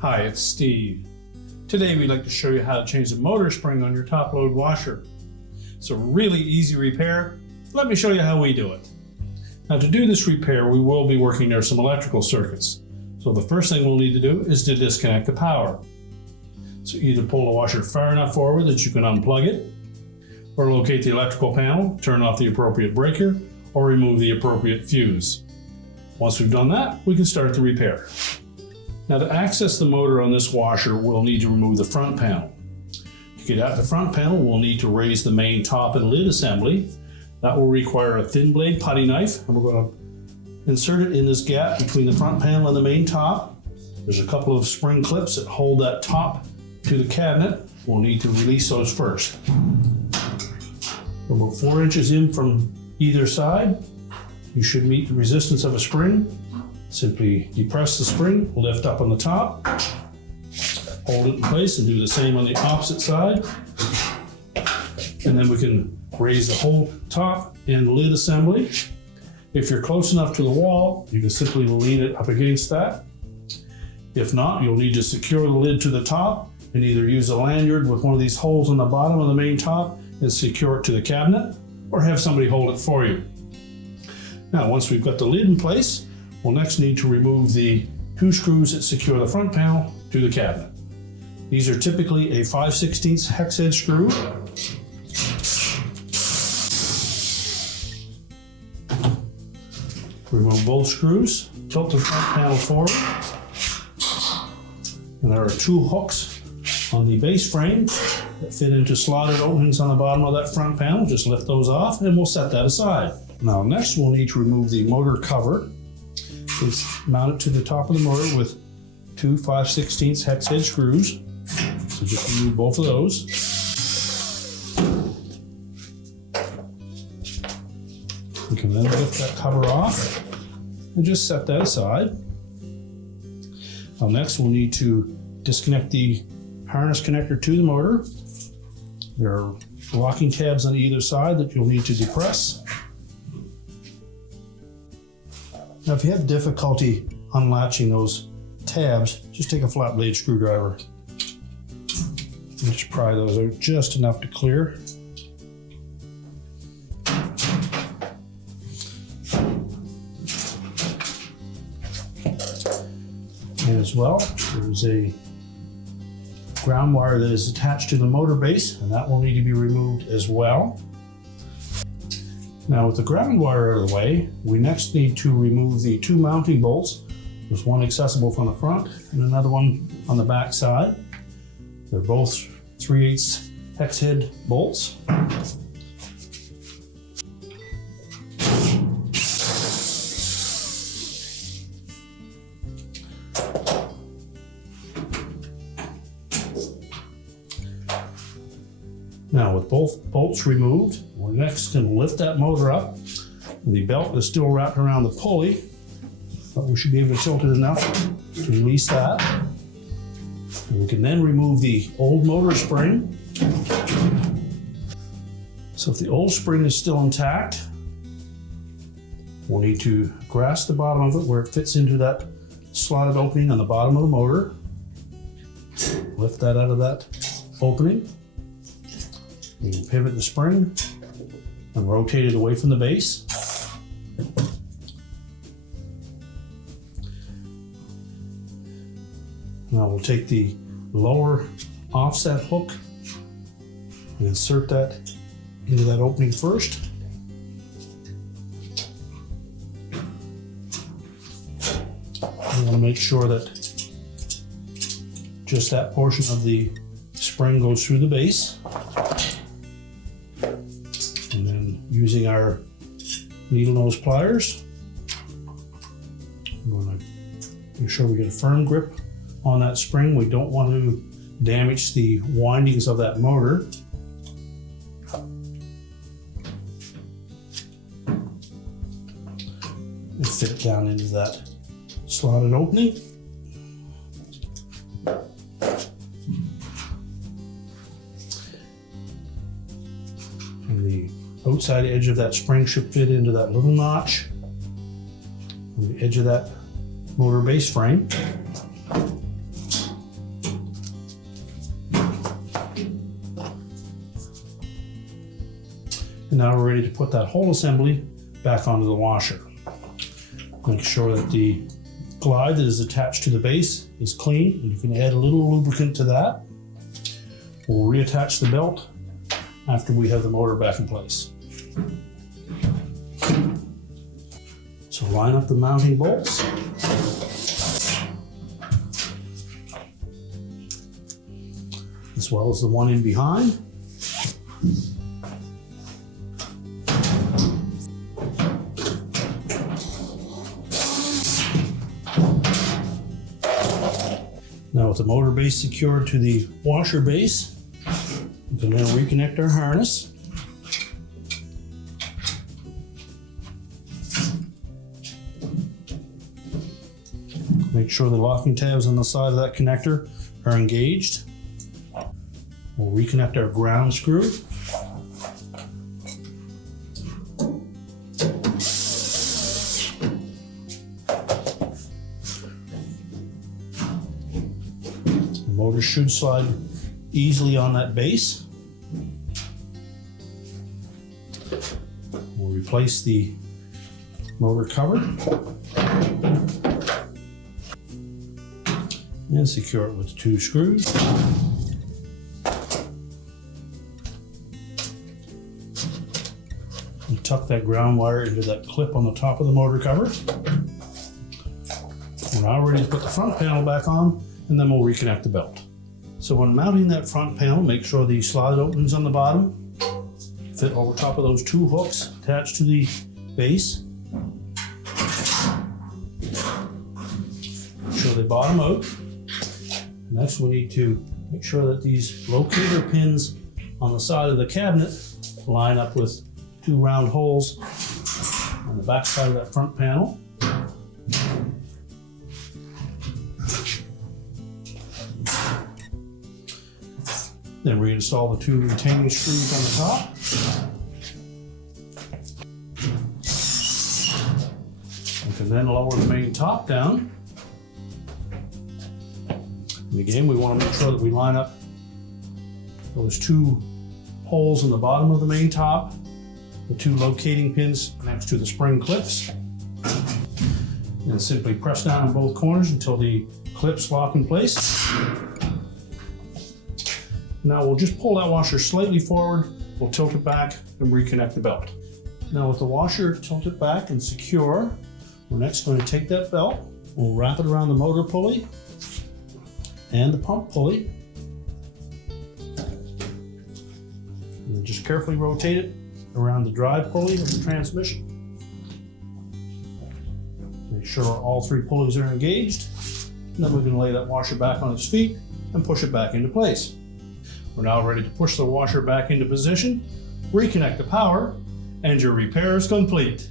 Hi, it's Steve. Today we'd like to show you how to change the motor spring on your top load washer. It's a really easy repair. Let me show you how we do it. Now, to do this repair, we will be working near some electrical circuits. So the first thing we'll need to do is to disconnect the power. So either pull the washer far enough forward that you can unplug it, or locate the electrical panel, turn off the appropriate breaker, or remove the appropriate fuse. Once we've done that, we can start the repair. Now, to access the motor on this washer, we'll need to remove the front panel. To get at the front panel, we'll need to raise the main top and lid assembly. That will require a thin blade putty knife, and we're going to insert it in this gap between the front panel and the main top. There's a couple of spring clips that hold that top to the cabinet. We'll need to release those first. About 4 inches in from either side, you should meet the resistance of a spring. Simply depress the spring, lift up on the top, hold it in place, and do the same on the opposite side. And then we can raise the whole top and lid assembly. If you're close enough to the wall, you can simply lean it up against that. If not, you'll need to secure the lid to the top and either use a lanyard with one of these holes on the bottom of the main top and secure it to the cabinet, or have somebody hold it for you. Now, once we've got the lid in place, we'll next need to remove the 2 screws that secure the front panel to the cabinet. These are typically a 5/16 hex head screw. Remove both screws, tilt the front panel forward, and there are 2 hooks on the base frame that fit into slotted openings on the bottom of that front panel. Just lift those off and we'll set that aside. Now, next we'll need to remove the motor cover. It's mounted to the top of the motor with 2 5/16 hex head screws. So just remove both of those. You can then lift that cover off and just set that aside. Now, next we'll need to disconnect the harness connector to the motor. There are locking tabs on either side that you'll need to depress. Now, if you have difficulty unlatching those tabs, just take a flat blade screwdriver and just pry those out just enough to clear. And as well, there's a ground wire that is attached to the motor base, and that will need to be removed as well. Now, with the ground wire out of the way, we next need to remove the 2 mounting bolts. There's one accessible from the front and another one on the back side. They're both 3/8 hex head bolts. Now, with both bolts removed, we're next going to lift that motor up. The belt is still wrapped around the pulley, but we should be able to tilt it enough to release that. And we can then remove the old motor spring. So if the old spring is still intact, we'll need to grasp the bottom of it where it fits into that slotted opening on the bottom of the motor. Lift that out of that opening. You can pivot the spring and rotate it away from the base. Now we'll take the lower offset hook and insert that into that opening first. You want to make sure that just that portion of the spring goes through the base. And then using our needle nose pliers, I'm going to make sure we get a firm grip on that spring. We don't want to damage the windings of that motor. And fit down into that slotted opening. outside edge of that spring should fit into that little notch on the edge of that motor base frame. And now we're ready to put that whole assembly back onto the washer. Make sure that the glide that is attached to the base is clean, and you can add a little lubricant to that. We'll reattach the belt after we have the motor back in place. So line up the mounting bolts. As well as the one in behind. Now with the motor base secured to the washer base, we can now reconnect our harness. Make sure the locking tabs on the side of that connector are engaged. We'll reconnect our ground screw. The motor should slide easily on that base. We'll replace the motor cover and secure it with 2 screws. And tuck that ground wire into that clip on the top of the motor cover. We're now ready to put the front panel back on, and then we'll reconnect the belt. So when mounting that front panel, make sure the slide openings on the bottom fit over top of those 2 hooks attached to the base. Make sure they bottom out. Next, we need to make sure that these locator pins on the side of the cabinet line up with 2 round holes on the back side of that front panel. Then reinstall the 2 retaining screws on the top. We can then lower the main top down. And again, we want to make sure that we line up those 2 holes in the bottom of the main top, the 2 locating pins next to the spring clips, and simply press down on both corners until the clips lock in place. Now we'll just pull that washer slightly forward, we'll tilt it back and reconnect the belt. Now with the washer tilted back and secure, we're next going to take that belt, we'll wrap it around the motor pulley and the pump pulley, and then just carefully rotate it around the drive pulley of the transmission. Make sure all 3 pulleys are engaged, and then we can lay that washer back on its feet and push it back into place. We're now ready to push the washer back into position, reconnect the power, and your repair is complete.